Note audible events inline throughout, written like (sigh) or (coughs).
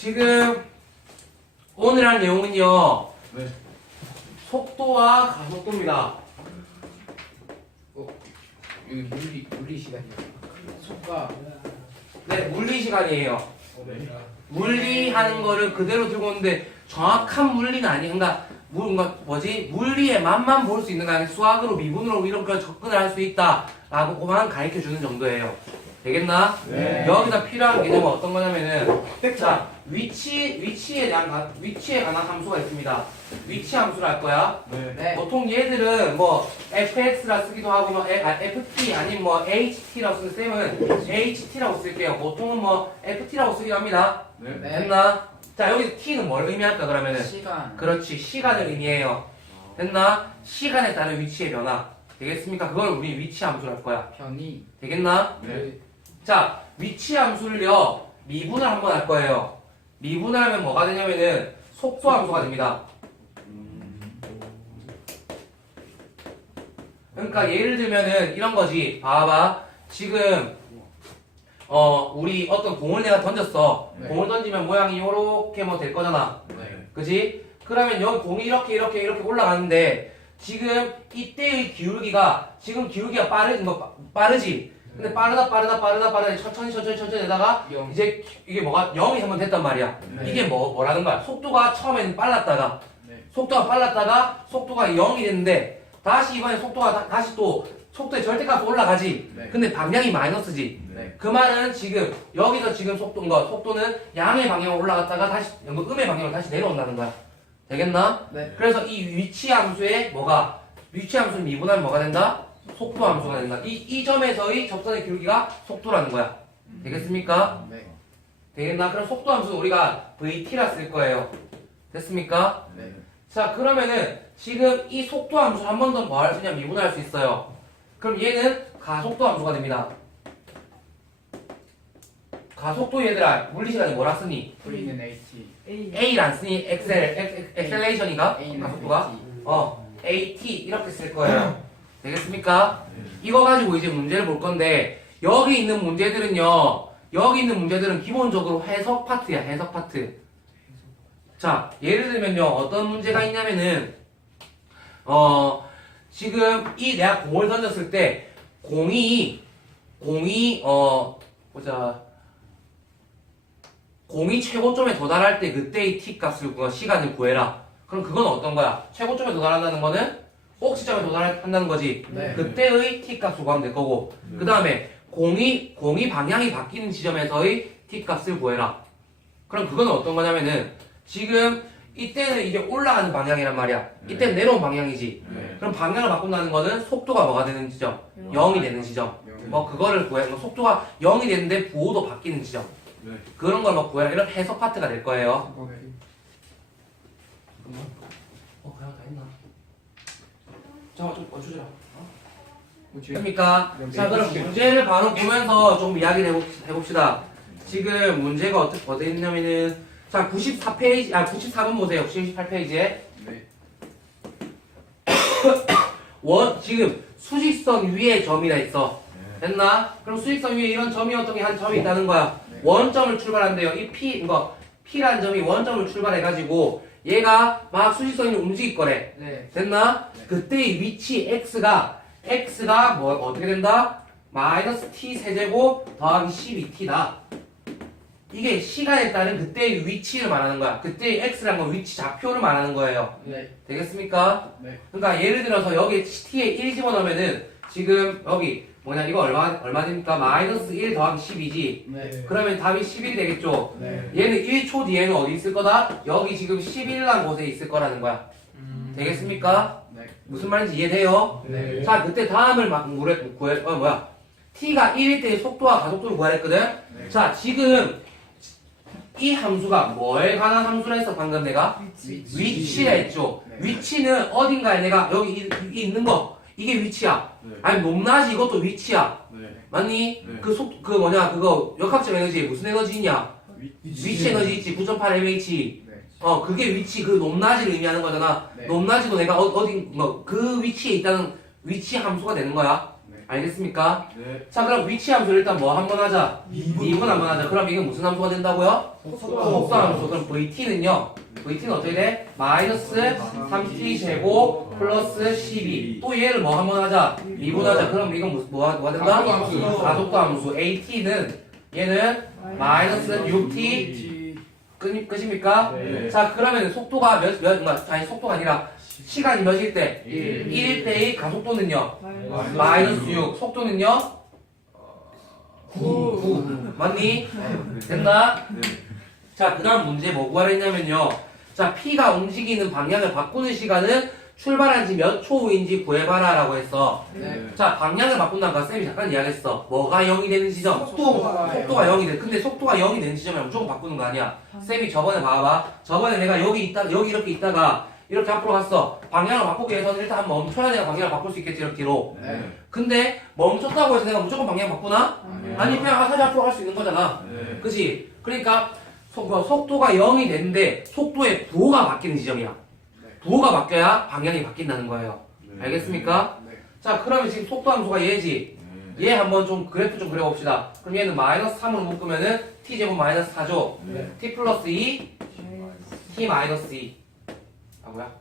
지금 오늘 할 내용은요. 네. 속도와 가속도입니다. 이거 물리 물리 시간이야. 속과 네, 물리 시간이에요. 어, 네. 물리하는 거를 그대로 들고 오는데 정확한 물리는 아니. 그러니까 뭔가 뭐지? 물리의 맛만 볼 수 있는 거 아니라 수학으로 미분으로 이런 걸 접근을 할 수 있다라고만 가르쳐 주는 정도예요. 되겠나? 네. 여기서 필요한 개념은 어떤 거냐면은 자 위치 위치에 대한 가- 위치에 관한 함수가 있습니다. 위치 함수를 할 거야. 네. 네. 보통 얘들은 뭐 fx라 쓰기도 하고 뭐 에- 아, ft 아니면 뭐 ht라고 쓰는 쌤은 ht라고 쓸게요. 보통은 뭐 ft라고 쓰기도 합니다. 네. 네. 됐나? 자 여기서 t는 뭘 의미할까 그러면은 시간. 그렇지 시간을 의미해요. 됐나? 시간에 따른 위치의 변화. 되겠습니까? 그걸 우리 위치 함수를 할 거야. 변이. 되겠나? 네. 자, 위치 함수를요, 미분을 한번 할 거예요. 미분을 하면 뭐가 되냐면은, 속도 함수가 됩니다. 그러니까 예를 들면은 이런 거지. 봐봐. 지금, 어, 우리 어떤 공을 내가 던졌어. 네. 공을 던지면 모양이 요렇게 뭐 될 거잖아. 네. 그지? 그러면 여기 공이 이렇게 이렇게 이렇게 올라가는데 지금 이때의 기울기가 지금 기울기가 빠르 뭐 빠- 빠르지. 근데 빠르다 빠르다 빠르다 빠르다 천천히 천천히 천천히 되다가 영. 이제 이게 뭐가 0이 한번 됐단 말이야. 네. 이게 뭐 뭐라는 거야? 속도가 처음에는 빨랐다가 네. 속도가 빨랐다가 속도가 0이 됐는데 다시 이번에 속도가 다, 시또 속도의 절대값 올라가지. 네. 근데 방향이 마이너스지. 네. 그 말은 지금 여기서 지금 속도인 거 속도는 양의 방향으로 올라갔다가 다시 뭐 음의 방향으로 다시 내려온다는 거야. 되겠나? 네. 그래서 이 위치 함수에 뭐가 위치 함수를 미분하면 뭐가 된다? 속도 함수가 된다. 이, 이 점에서의 접선의 기울기가 속도라는 거야. 되겠습니까? 네. 되겠나? 그럼 속도 함수는 우리가 VT라 쓸 거예요. 됐습니까? 네. 자, 그러면은 지금 이 속도 함수를 한번 더 뭐 할 수 있냐 미분할 수 있어요. 그럼 얘는 가속도 함수가 됩니다. 가속도 얘들아 물리 시간에 뭐라 쓰니? 우리는 H. A를 안 쓰니? 엑셀, 엑- 엑셀레이션인가? 가속도가? 어, AT 이렇게 쓸 거예요. (clears throat) 되겠습니까? 이거 가지고 이제 문제를 볼 건데 여기 있는 문제들은요. 여기 있는 문제들은 기본적으로 해석 파트야. 해석 파트. 자, 예를 들면요. 어떤 문제가 있냐면은 어, 지금 이 내가 공을 던졌을 때 공이 공이 어 보자. 공이 최고점에 도달할 때 그때의 t 값을 시간을 구해라. 그럼 그건 어떤 거야? 최고점에 도달한다는 거는 꼭지점에 도달한다는 거지. 네. 그때의 t 값을 구하면 될 거고. 그 다음에 공이 공이 방향이 바뀌는 지점에서의 t 값을 구해라. 그럼 그건 어떤 거냐면은 지금 이때는 이게 올라가는 방향이란 말이야. 이때 는 내려온 방향이지. 네. 그럼 방향을 바꾼다는 거는 속도가 뭐가 되는 지점? 0이 되는 지점. 뭐 그거를 구해. 뭐 속도가 0이 되는데 부호도 바뀌는 지점. 네. 그런 걸 막 구해라. 이런 해석 파트가 될 거예요. 어, 그냥 다 했나? 잠깐만 좀 멈추자. 됩니까? 그럼 자, 그럼 문제를 바로 보면서 좀 이야기를 해봅, 해봅시다. 지금 문제가 어떻게 어디 있냐면은 자, 94페이지, 아, 94번 보세요. 98페이지에. 네. (coughs) 원, 지금 수직선 위에 점이라 있어. 됐나? 그럼 수직선 위에 이런 점이 어떤 게 한 점이 있다는 거야. 네. 원점을 출발한대요. 이 P, 이거, P라는 점이 원점을 출발해가지고 얘가 막 수직선이 움직일 거래. 네. 됐나? 네. 그때의 위치 x가 x가 뭐 어떻게 된다? 마이너스 t 세제곱 더하기 12t다. 이게 시간에 따른 그때의 위치를 말하는 거야. 그때의 x라는 건 위치 좌표를 말하는 거예요. 네. 되겠습니까? 네. 그러니까 예를 들어서 여기 t에 1 집어넣으면은 지금 여기 뭐냐 이거 얼마 얼마 됩니까? 마이너스 1 더하기 12지. 네. 그러면 답이 11이 되겠죠. 네. 얘는 1초 뒤에는 어디 있을 거다? 여기 지금 11란 곳에 있을 거라는 거야. 되겠습니까? 네. 무슨 말인지 이해돼요? 네. 자, 그때 다음을 막 구해, 구해, 어, 뭐야. t가 1일 때의 속도와 가속도를 구하라 했거든? 네. 자, 지금 이 함수가 뭐에 관한 함수라 했어, 방금 내가? 위치. 위치라 했죠. 네. 위치는 어딘가에 내가 여기 이, 이 있는 거, 이게 위치야. 네. 아니, 높낮이 이것도 위치야. 네. 맞니? 네. 그 속, 그 뭐냐, 그거 역합점 에너지 무슨 에너지냐? 위치 에너지 있지, 9.8mH. 네. 어, 그게 위치, 그 높낮이를 의미하는 거잖아. 네. 높낮이도 내가 어, 어디, 뭐, 그 위치에 있다는 위치 함수가 되는 거야. 네. 알겠습니까? 네. 자 그럼 위치 함수 일단 뭐 한번 하자. 2분 한번 하자. 그럼 이게 무슨 함수가 된다고요? 속도 함수. 그럼 VT는요. VT는 어떻게 돼? 마이너스 3t 제곱 플러스 12. 또 얘를 뭐 한번 하자. 2분 하자. 그럼 이건 무슨 뭐가, 뭐가 된다? 가속도 함수. 가속도 함수. AT는 얘는 마이너스 6t 끝, 끝입니까? 네. 자 그러면 속도가 몇, 몇, 뭐, 아니 속도가 아니라 시간이 몇일 때? 일. 1일 때의 가속도는요? 마이너스 6. 속도는요? 9. 9. 맞니? 됐나? 네. 자, 그 다음 문제 뭐 구하라 했냐면요. 자, P가 움직이는 방향을 바꾸는 시간은 출발한 지 몇 초 후인지 구해봐라 라고 했어. 네. 자, 방향을 바꾼다는 거 쌤이 잠깐 이야기했어. 뭐가 0이 되는 지점? 속도가 속도가 0이 돼. 근데 속도가 0이 되는 지점이면 무조건 바꾸는 거 아니야. 쌤이 저번에 봐봐. 저번에 내가 여기 있다, 여기 이렇게 있다가 이렇게 앞으로 갔어. 방향을 바꾸기 위해서는 일단 멈춰야 내가 방향을 바꿀 수 있겠지, 이렇게 뒤로. 네. 근데 멈췄다고 해서 내가 무조건 방향 바꾸나? 아니, 그냥 사실 앞으로 갈 수 있는 거잖아. 네. 그치? 그러니까 속, 뭐 속도가 0이 되는데 속도의 부호가 바뀌는 지점이야. 네. 부호가 바뀌어야 방향이 바뀐다는 거예요. 알겠습니까? 네. 자, 그러면 지금 속도 함수가 얘지. 얘 한번 좀 그래프 좀 그려봅시다. 그럼 얘는 마이너스 3으로 묶으면은 t제곱 마이너스 4죠. 네. t 플러스 2, t 마이너스 2. 아, 뭐야?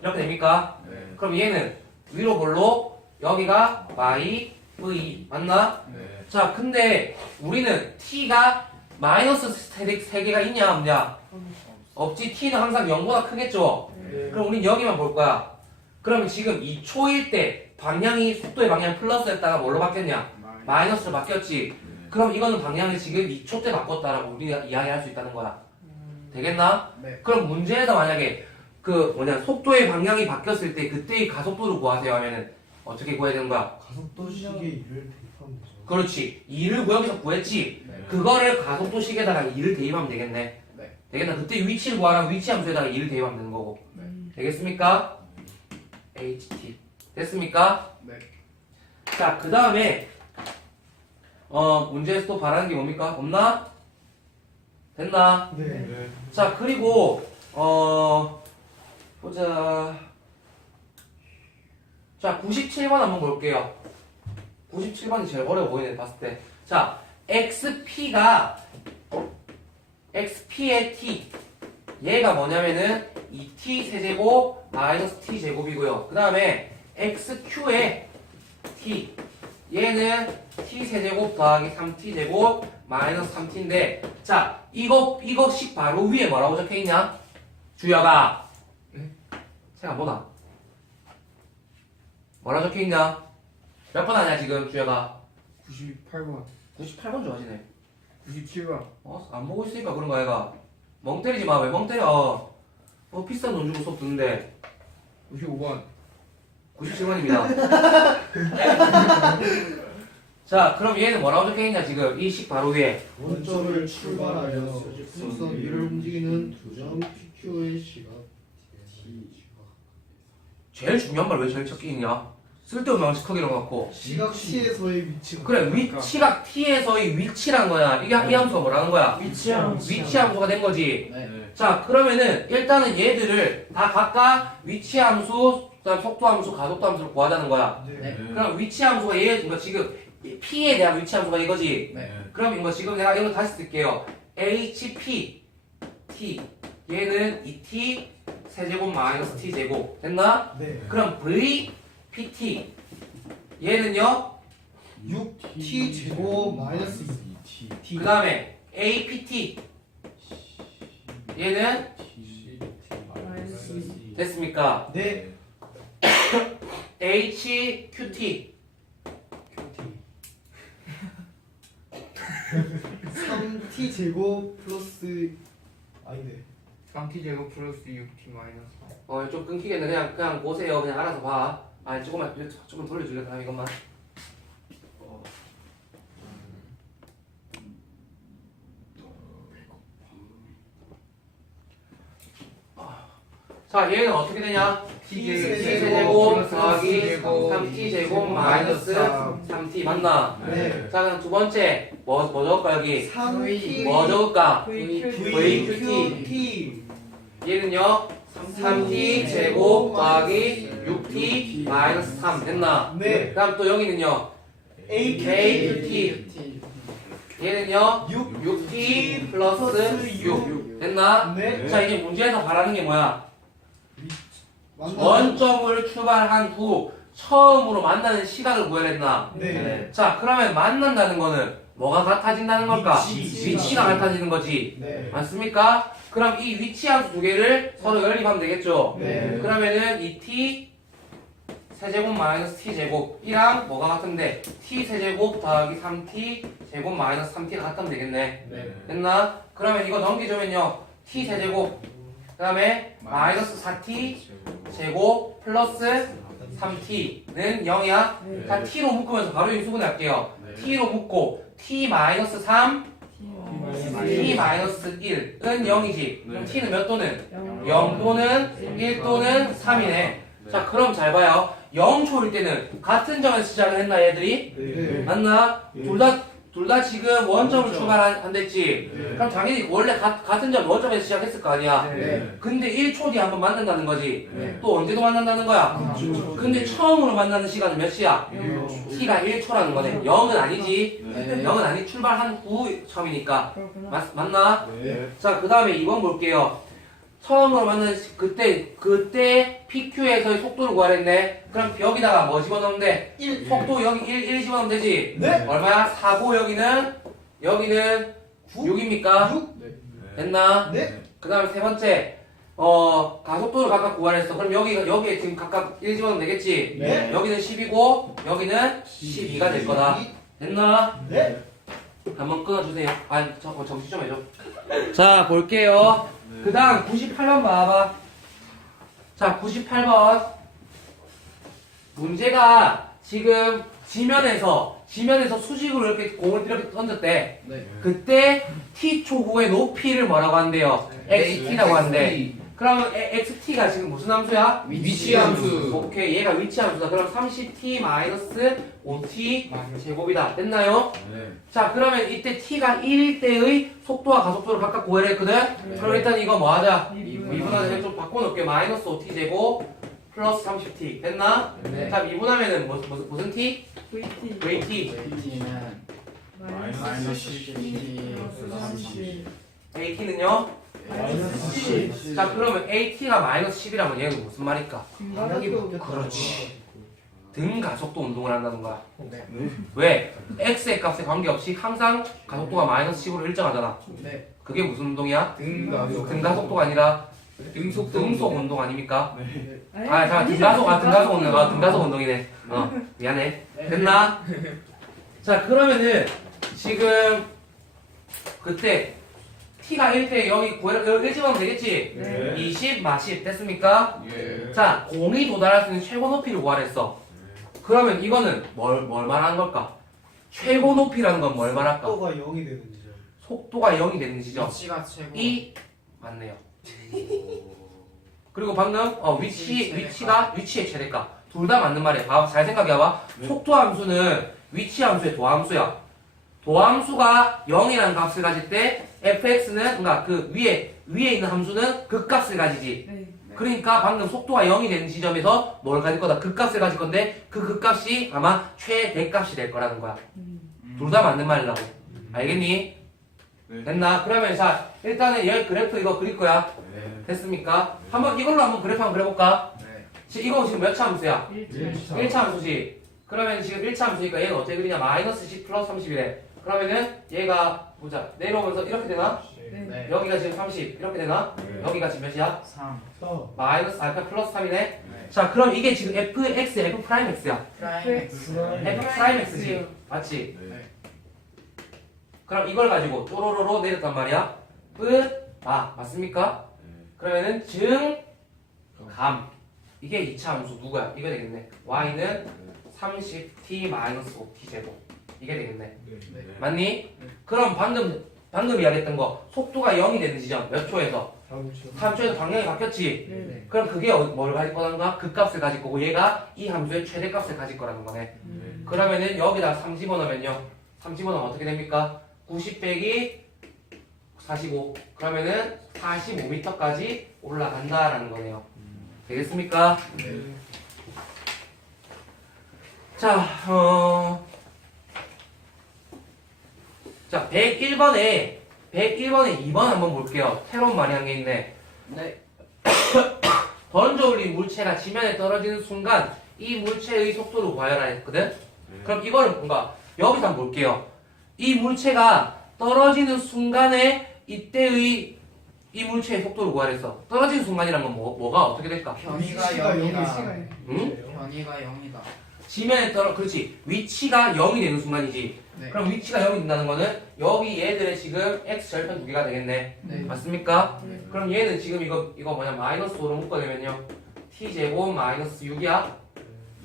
이렇게 됩니까? 네. 그럼 얘는 위로 볼로 여기가 y, v. 맞나? 네. 자, 근데 우리는 t가 마이너스 3개가 있냐, 없냐? 없지. t는 항상 0보다 크겠죠? 네. 그럼 우린 여기만 볼 거야. 그러면 지금 2초일 때 방향이, 속도의 방향이 플러스였다가 뭘로 바뀌었냐? 마이너스로 바뀌었지. 그럼 이거는 방향을 지금 2초 때 바꿨다라고 우리가 이야기할 수 있다는 거야. 되겠나? 네. 그럼 문제에서 만약에 그 뭐냐, 속도의 방향이 바뀌었을 때 그때의 가속도를 구하세요 하면은 어떻게 구해야 되는 거야? 가속도 시계 일을 대입하면 되죠. 그렇지. 2를 여기서 구했지. 네. 그거를 가속도 식에다가 2를 대입하면 되겠네. 네. 되겠나? 그때 위치를 구하라 위치 함수에다가 2를 대입하면 되는 거고. 네. 되겠습니까? HT. 됐습니까? 네. 자, 그 다음에, 어, 문제에서 또 바라는 게 뭡니까? 없나? 됐나? 네. 네. 자, 그리고, 어, 보자. 자, 97번 한번 볼게요. 97번이 제일 어려워 보이네, 봤을 때. 자, XP가, XP의 T. 얘가 뭐냐면은, 2T 세제곱, 마이너스 T 제곱이고요. 그 다음에, XQ의 T. 얘는 T 세제곱 더하기 3T 제곱, 마이너스 3T인데, 자, 이거, 이거씩 바로 위에 뭐라고 적혀 있냐? 주여가. 생각 뭐다? 뭐라 적혀 있냐? 몇 번 하냐, 지금, 주여가? 98번 98번 좋아하시네. 97번 어? 안 보고 있으니까 그런 거야, 얘가. 멍 때리지 마, 왜 멍 때려? 어, 비싼 돈 주고 수업 듣는데. 95번 97번입니다. (laughs) 자, 그럼 얘는 뭐라고 적혀 있냐, 지금? 이 식 바로 위에. 원점을 출발하여 순서 위를 움직이는 두 점 PQ의 시각 T 제일 중요한 말 왜 제일 적혀 있냐? 쓸데없는 양식 크게 넣어갖고. 시각 T에서의 위치가 그래, 위, 시각 T에서의 위치란 거야. 이게 이 함수가 뭐라는 거야? 위치 위치 함수가 된 거지. 네. 네. 자, 그러면은 일단은 얘들을 다 각각 위치 함수, 그다음 속도 함수, 가속도 함수를 구하자는 거야. 네. 그럼 위치 함수가 얘, 이거 지금 P에 대한 위치 함수가 이거지. 네. 그럼 이거 지금 내가 이거 다시 쓸게요. HP T 얘는 2T 세제곱 마이너스 T 제곱 됐나? 네. 그럼 V PT 얘는요. 6T 제곱 마이너스 2T 그 다음에 APT 얘는 됐습니까? 네. HQT 3T 제곱 플러스 아니네 3t 제곱 플러스 6t 마이너스 어 좀 끊기겠네. 그냥 그냥 보세요. 그냥 알아서 봐. 아니 조금만 조금 돌려줄래? 그럼 이것만. 자 얘는 어떻게 되냐 T T제곱 더하기 3T 제곱 마이너스 3T 맞나? 네. 자 그럼 두 번째 뭐, 뭐 적을까 여기 3T 뭐 적을까? VQT 얘는요 3t 제곱 더하기 6t 마이너스 3 됐나? 네. 그 다음 또 여기는요 AQT 얘는요 6 6t 플러스 6 됐나? 네. 자 이제 문제에서 바라는 게 뭐야? 원점을 출발한 후 처음으로 만나는 시각을 구해냈나? 네. 자 그러면 만난다는 거는 뭐가 같아진다는 걸까? 위치. 위치 가 같아지는 거지 네. 맞습니까? 그럼 이 위치 함수 두 개를 서로 연립하면 되겠죠? 네. 그러면은 이 t 세제곱 마이너스 t 제곱 이랑 뭐가 같은데 t 세제곱 더하기 3t 제곱 마이너스 3t가 같으면 되겠네 네. 됐나? 그러면 이거 넘기주면요 t 세제곱 그 다음에 마이너스 4t 제곱 플러스 3t는 0이야. 자 t로 묶으면서 바로 인수분해 할게요. t로 묶고 t 마이너스 3 t 마이너스 1은 0이지. 그럼 t는 몇 또는? 0 또는 1 또는 3이네. 자 그럼 잘 봐요. 0초일 때는 같은 점에서 시작을 했나 얘들이? 네. 맞나? 둘 다 둘 다 지금 원점을 출발한댔지 그럼 당연히 원래 가- 같은 점 원점에서 시작했을 거 아니야 네. 근데 1초 뒤에 한번 만난다는 거지 네. 또 언제도 만난다는 거야 근데 처음으로 만나는 시간은 몇 시야? t가 1초라는 거네 0은 아니지 네. 0은 아니 출발한 후 처음이니까. 맞, 맞나? 네. 자, 그 다음에 2번 볼게요. 처음으로 만난 시- 그때 그때 PQ에서의 속도를 구하랬네. 그럼 여기다가 뭐 집어넣으면 돼? 1 속도 여기 1, 1 집어넣으면 되지. 네. 얼마야? 4고 여기는 여기는 6 입니까? 6 됐나? 네. 그 다음에 세 번째 어 가속도를 각각 구하랬어. 그럼 여기가 여기에 지금 각각 1 집어넣으면 되겠지. 네. 여기는 10이고 여기는 12가 될 거다. 됐나? 네. 한번 끊어주세요. 아니, 저, 어, 정신 좀 해줘. (laughs) 자, 볼게요. 그 다음 98번 봐봐. 자, 98번. 문제가 지금 지면에서, 지면에서 수직으로 이렇게 공을 이렇게 던졌대. 네. 그때 t 초구의 높이를 뭐라고 한대요? xt라고 한대. 그러면 에- xt가 지금 무슨 함수야? 위치 함수. 오케이, 얘가 위치 함수다. 그럼 30t 마이너스 5t 제곱이다. 됐나요? 자 그러면 이때 t가 1일 때의 속도와 가속도를 각각 구해야 했거든? 그럼 일단 이거 뭐 하자? 미분하자 좀 바꿔놓을게 마이너스 5t 제곱 플러스 30t 됐나? 네. 자 미분하면은 뭐, 무슨, 무슨 t? VT vt T는 마이너스 10t at는요? 마이너스 10. 자 그러면 at가 마이너스 10이라면 얘는 무슨 말일까? 가속도 그렇지 등 가속도 운동을 거야 네. 왜? x의 값에 관계없이 항상 가속도가 마이너스 10으로 일정하잖아 네. 그게 무슨 운동이야? 등가속 등 가속도가 아니라 등속 등속 운동 아닙니까? 아니, 아, 자, 등가속, 아, 등가속 운동, 아, 등가속 운동이네. 어, 미안해. 됐나? 자, 그러면은, 지금, 그때, t가 1대 여기 구해, 여기 1 집어넣으면 되겠지? 네. 20, 마십, 됐습니까? 예. 자, 공이 도달할 수 있는 최고 높이를 구하랬어. 그러면 이거는 뭘, 뭘 말하는 걸까? 최고 높이라는 건 뭘 말할까? 속도가 0이 되는 지점. 속도가 0이 되는 지점. 위치가 최고. 이, 맞네요. 그리고 방금 어, 위치 위치가 위치의 최대값 둘 다 맞는 말이야. 봐, 잘 생각해봐. 속도 함수는 위치 함수의 도함수야. 도함수가 0이라는 값을 가질 때 fx는 그러니까 그 위에 위에 있는 함수는 그 값을 가지지. 네. 그러니까 방금 속도가 0이 되는 지점에서 뭘 가질 거다. 그 값을 가질 건데 그그 값이 아마 최대값이 될 거라는 거야. 음. 둘다 맞는 말이라고. 알겠니? 됐나? 그러면 자 일단은 여기 그래프 이거 그릴 거야. 됐습니까? 한번 이걸로 한번 그래프 한번 그려볼까? 네. 지- 이거 지금 몇 차 함수야? 1차 1차 함수지. 그러면 지금 1차 함수니까 얘는 어떻게 그리냐? 마이너스 10 플러스 30이래. 그러면은 얘가 보자. 내려오면서 이렇게 되나? 네. 네. 여기가 지금 30 이렇게 되나? 여기가 지금 몇이야? 3. 4. 마이너스 알파 플러스 3이네. 네. 자 그럼 이게 지금 fx, f 프라임 x야. 프라임 f 프라임 x지. 맞지? 네. 그럼 이걸 가지고 또로로로 내렸단 말이야. 끝. 아 맞습니까? 그러면은 증, 감. 이게 2차 함수 누구야? 이거 되겠네. y는 30t-5t 제곱. 이게 되겠네. 네. 맞니? 그럼 방금 방금 이야기했던 거 속도가 0이 되는 지점 몇 초에서? 3초. 3초에서 방향이 바뀌었지. 네. 네. 그럼 그게 어- 뭘 가질 거란가? 그 값을 가질 거고 얘가 이 함수의 최대 값을 가질 거라는 거네. 그러면은 여기다 3 집어넣으면요. 3 집어넣으면 어떻게 됩니까? 90 빼기 45. 그러면은 45m까지 올라간다라는 거네요. 되겠습니까? 네. 자, 어. 자, 101번에, 101번에 2번 한번 볼게요. 새로운 말이 한 게 있네. 네. (coughs) 던져 올린 물체가 지면에 떨어지는 순간 이 물체의 속도를 구하여라 했거든? 그럼 이거는 뭔가, 여기서 한번 볼게요. 이 물체가 떨어지는 순간에 이때의 이 물체의 속도를 구하랬어. 떨어지는 순간이란 건 뭐, 뭐가 어떻게 될까? 변이가 시가 0이다. 시가 응? 변이가 0이다. 지면에 떨어, 그렇지. 위치가 0이 되는 순간이지. 네. 그럼 위치가 0이 된다는 거는 여기 얘들의 지금 x 절편 두 개가 되겠네. 네. 맞습니까? 네. 그럼 얘는 지금 이거 이거 뭐냐 마이너스 5로 묶어내면요 t 제곱 마이너스 6이야.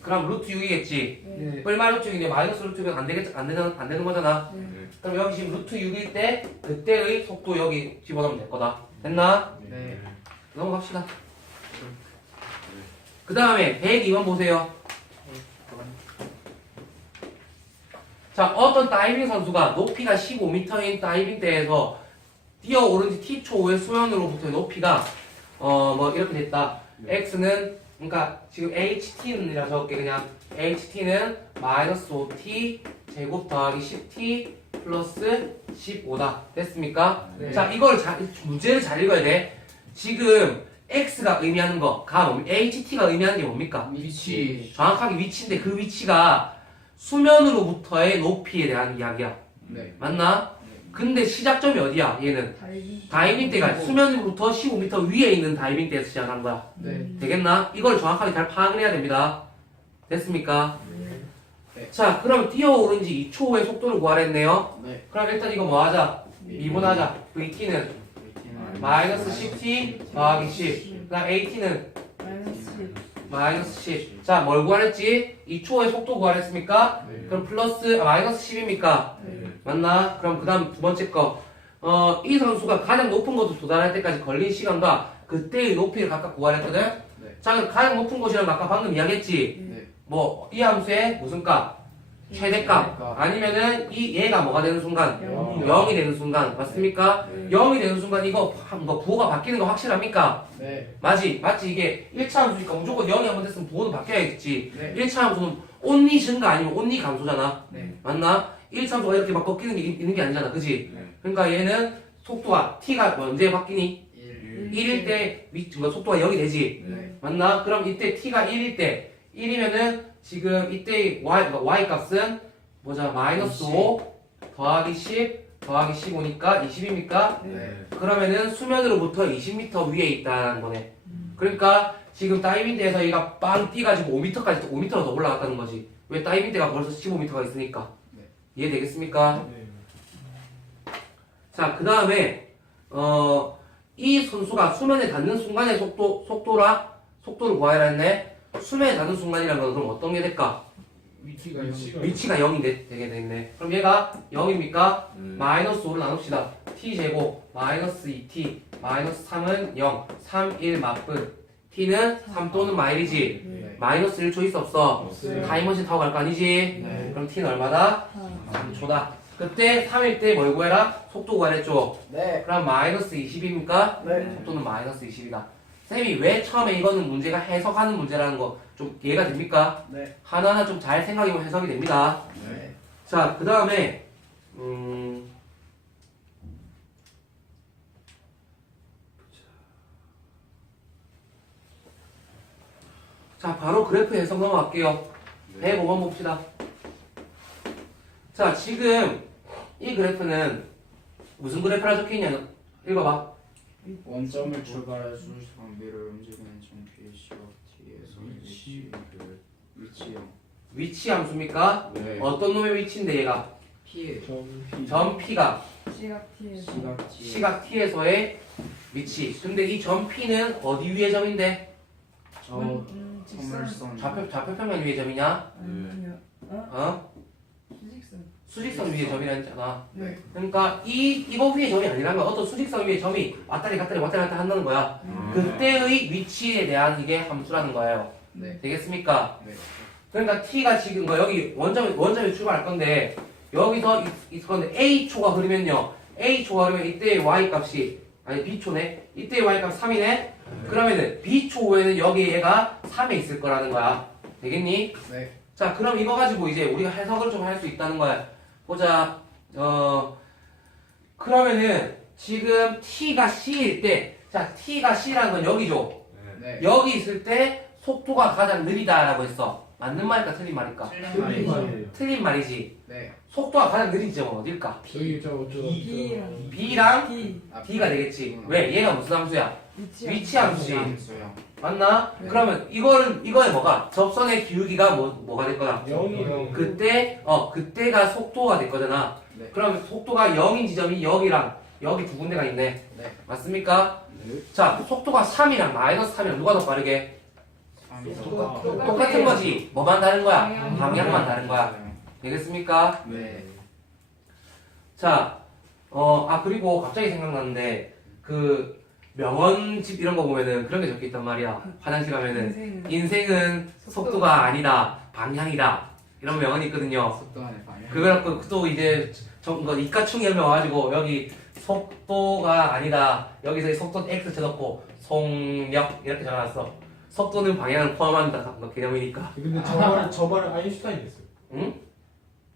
그럼 루트 6이겠지. 네. 뿔마 루트 6인데 마이너스 루트 6은 안 되겠 안 되는 안 되는 거잖아. 그럼 여기 지금 루트 6일 때 그때의 속도 여기 집어넣으면 될 거다. 됐나? 네. 넘어갑시다. 그 다음에 102번 보세요. 자, 어떤 다이빙 선수가 높이가 15m인 다이빙 대에서 뛰어오른 지 t초의 수면으로부터의 높이가 어 뭐 이렇게 됐다. x는 그러니까 지금 ht는 이라 적을게 그냥 ht는 마이너스 5t 제곱 더하기 10t 플러스 15다. 됐습니까? 네. 자, 이걸 자, 문제를 잘 읽어야 돼. 지금 x가 의미하는 거, 가 뭡니까? ht가 의미하는 게 뭡니까? 위치. 정확하게 위치인데 그 위치가 수면으로부터의 높이에 대한 이야기야. 네. 맞나? 근데 시작점이 어디야? 얘는 다이빙 때가 수면으로부터 15m 위에 있는 다이빙 때에서 시작한 거야. 네. 되겠나? 이걸 정확하게 잘 파악을 해야 됩니다. 됐습니까? 네. 자, 그럼 뛰어오른 지 2초의 속도를 구하랬네요. 네. 그럼 일단 이거 뭐 하자? 미분하자. vt는 마이너스 10t 더하기 10. 그 다음 at는 마이너스 10. 자, 뭘 구하랬지? 2초의 속도 구하랬습니까? 그럼 플러스, 아, 마이너스 10입니까? 맞나? 그럼 그 다음 두 번째 거. 어, 이 선수가 가장 높은 곳에 도달할 때까지 걸린 시간과 그때의 높이를 각각 구하랬거든? 네. 자, 그럼 가장 높은 거 아까 방금 이야기했지? 네. 뭐, 이 함수의 무슨 값? 최대값. 아니면은 이 얘가 뭐가 되는 순간? 영. 0이 되는 순간. 맞습니까? 0이 되는 순간 이거 뭐 부호가 바뀌는 거 확실합니까? 네. 맞지? 맞지? 이게 1차 함수니까 무조건 0이 한번 됐으면 부호는 바뀌어야겠지. 네. 1차 함수는 온리 증가 아니면 온리 감소잖아. 네. 맞나? 1차 함수가 이렇게 막 꺾이는 게 있- 있는 게 아니잖아. 그지? 그러니까 얘는 속도가 t가 언제 바뀌니? 1. 1일 때 위, 뭐 속도가 0이 되지. 네. 맞나? 그럼 이때 t가 1일 때 1이면은 지금 이때 y, 그러니까 y 값은 뭐죠? 마이너스 5 더하기 10 더하기 15니까 20입니까? 네. 그러면은 수면으로부터 20m 위에 있다는 거네. 그러니까 지금 다이빙 대에서 얘가 빵 뛰가지고 5m까지 5m가 더 올라갔다는 거지. 왜 다이빙 대가 벌써 15m가 있으니까. 네. 이해되겠습니까? 자, 그 다음에 어, 이 선수가 수면에 닿는 순간의 속도 속도라 속도를 구하라 했네. 수면에 닿는 순간이라는 건 그럼 어떤 게 될까? 위치가 위치가 0이 되, 게 되겠네. 그럼 얘가 0입니까? 마이너스 5를 나눕시다. t 제곱 마이너스 2t 마이너스 3은 0 3, 1 맞분 t는 3 또는 마일이지 네. 마이너스 1초 있어 없어 타임머신 타고 갈 거 아니지 네. 그럼 t는 얼마다? 3초다 그때 3일 때 뭘 구해라? 속도 구하랬죠 네. 그럼 마이너스 20입니까? 네. 속도는 마이너스 20이다 쌤이 왜 처음에 이거는 문제가 해석하는 문제라는 거 좀 이해가 됩니까? 네. 하나하나 좀 잘 생각해보면 해석이 됩니다 네. 자, 그 다음에, 음, 자, 바로 그래프 해석 넘어갈게요. 105번 봅시다. 자, 지금 이 그래프는 무슨 그래프라 적혀 있냐? 읽어봐. 원점을 출발해서 장비를 움직이는 정피의 시각 T에서 위치 위치형 위치 함수입니까? 네. 어떤 놈의 위치인데 얘가? P의 점 P가 시각 T 시각 T에서의 위치. 근데 이 점 P는 어디 위의 점인데? 저 선물선 좌표, 좌표평면 위의 점이냐? 어? 수직선 위의 점이라 했잖아. 네. 그러니까 이 이거 위의 점이 아니라면 어떤 수직선 위의 점이 왔다리 갔다리 왔다리 갔다리 한다는 거야. 음. 그때의 위치에 대한 이게 함수라는 거예요. 네. 되겠습니까? 네. 그러니까 t가 지금 거 여기 원점 원점에 출발할 건데 여기서 이- 있을 건데 a 초가 흐르면요. A초 하면 이때의 Y값이 아니 B초네 이때의 Y값 3이네 그러면은 B초 후에는 여기 얘가 3에 있을 거라는 거야 되겠니? 네. 자 그럼 이거 가지고 이제 우리가 해석을 좀 할 수 있다는 거야 보자 어 그러면은 지금 T가 C일 때 자 T가 C라는 건 여기죠 네. 여기 있을 때 속도가 가장 느리다라고 했어 맞는 말일까 틀린 말일까? 틀린 말이죠. 틀린 말이지 네. 속도가 가장 느린 지점은 어딜까? 여기 저 어쩌다 B랑 B랑 D. 아, D가 되겠지 음. 왜? 얘가 무슨 함수야? 위치 함수지 함수요. 맞나? 네. 그러면 이거는 이거에 뭐가? 접선의 기울기가 뭐, 뭐가 될 거야? 영이요. 그때 어 그때가 속도가 될 거잖아. 네. 그러면 속도가 0인 지점이 여기랑 여기 두 군데가 있네. 네. 맞습니까? 네. 자 속도가 3이랑 마이너스 3이랑 누가 더 빠르게? 속도가 똑같은 거지. 뭐만 다른 거야? 방향. 방향만 다른 거야. 되겠습니까? 네. 자, 어, 아, 그리고 갑자기 생각났는데, 그, 명언집 이런 거 보면은 그런 게 적혀 있단 말이야. 화장실 가면은, 인생은 속도가 아니다, 방향이다. 이런 명언이 있거든요. 속도 안에 방향. 그래갖고 또 이제, 저, 이거 이과충 열명 와가지고, 여기 속도가 아니다. 여기서 이 속도 X 쳐놓고, 속력, 이렇게 적어놨어. 속도는 방향을 포함한다. 너 개념이니까. 근데 저 말은 저 말은 아인슈타인 했어요. 응?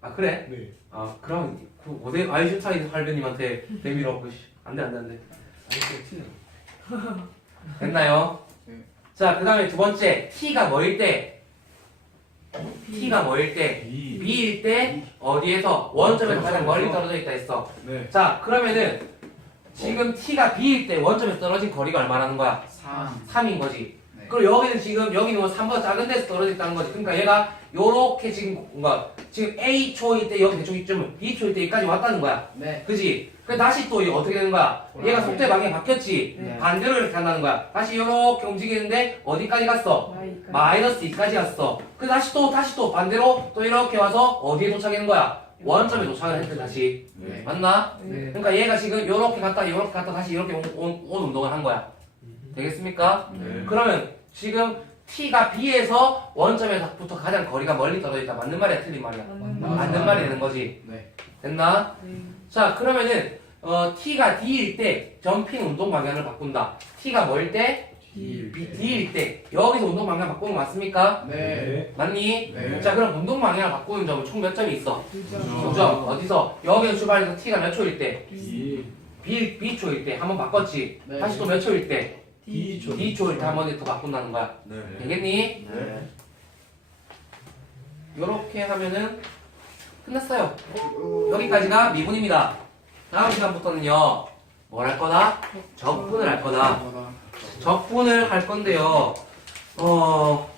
아, 그래? 네. 아 그럼 그 아인슈타인 할배님한테 내밀어 그 안돼 안돼 안돼 아인슈타인 틀려 (laughs) 됐나요? 네. 자 그 다음에 두 번째 t가 뭐일 때 t가 뭐일 때 이. b일 때 어디에서 원점에 서 가장 멀리 떨어져 있다 했어 네. 자 그러면은 지금 t가 b일 때 원점에서 떨어진 거리가 얼마라는 거야 3. 3인 거지 네. 그리고 여기는 지금 여기는 뭐 3번 작은 데서 떨어져 있다는 거지. 그러니까 얘가 요렇게 지금 뭔가 지금 A 초일 때 여기 대충 이쯤 B 초일 때 여기까지 왔다는 거야. 네. 그지? 그 다시 또 이거 어떻게 되는 거야? 얘가 속도의 방향이 바뀌었지. 네. 반대로 이렇게 간다는 거야. 다시 요렇게 움직이는데 어디까지 갔어? 마이너스 2까지 갔어. 그 다시 또 다시 또 반대로 또 이렇게 와서 어디에 도착하는 거야? 원점에 도착을 했대 다시. 네. 맞나? 네. 그러니까 얘가 지금 요렇게 갔다 요렇게 갔다 다시 이렇게 온, 온, 온 운동을 한 거야. 되겠습니까? 네. 그러면 지금 t가 b에서 원점에서부터 가장 거리가 멀리 떨어져 있다. 맞는 말이야, 틀린 말이야? 맞는 말이 되는 거지. 네. 됐나? 자, 그러면은 어, t가 d일 때 점핑 운동 방향을 바꾼다. t가 뭐일 때? D. B, d일 때 여기서 운동 방향 바꾸는 거 맞습니까? 네. 맞니? 네. 자, 그럼 운동 방향을 바꾸는 점은 총 몇 점이 있어? 두두 점. 어디서? 여기서 출발해서 t가 몇 초일 때? 이. b, b 초일 때 한번 바꿨지. 네. 다시 또 몇 초일 때? 이 초. d 초일 때 한 번 더 바꾼다는 거야. 네. 되겠니? 네. 이렇게 하면은 끝났어요. 여기까지가 미분입니다. 다음 시간부터는요, 뭘 할 거다? 적분을 할 거다. 적분을 할 건데요, 어.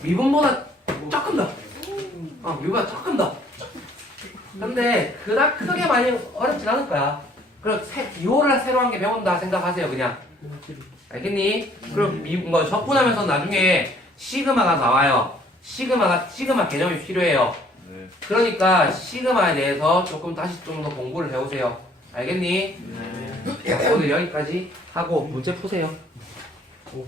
미분보다 조금 더. 어, 미분보다 조금 더. 근데 그닥 크게 많이 어렵진 않을 거야. 그럼 새, 이호를 새로 한게 배운다 생각하세요, 그냥. 알겠니? 그럼 미, 뭐 적분하면서 나중에 시그마가 나와요. 시그마가 시그마 개념이 필요해요. 네. 그러니까 시그마에 대해서 조금 다시 좀 더 공부를 해오세요. 알겠니? 오늘 여기까지 하고 문제 푸세요. 오.